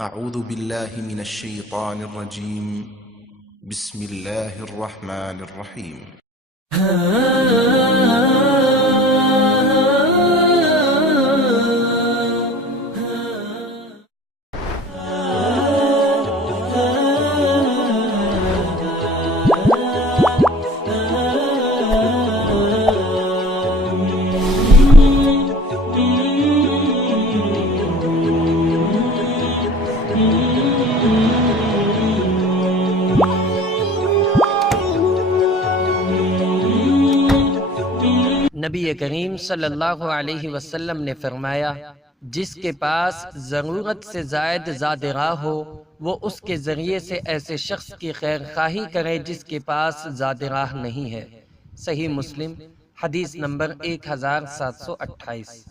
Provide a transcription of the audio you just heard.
अऊज़ु बिल्लाहि मिनश शैतानिर रजीम। बिस्मिल्लाहिर रहमानिर रहीम। नबी करीम सल्लल्लाहु अलैहि वसल्लम ने फरमाया, जिसके पास ज़रूरत से ज़ायद ज़ादिरा हो वो उसके ज़रिए से ऐसे शख्स की खैर खाही करे जिसके पास ज़ादिरा नहीं है। सही मुस्लिम हदीस नंबर 1728।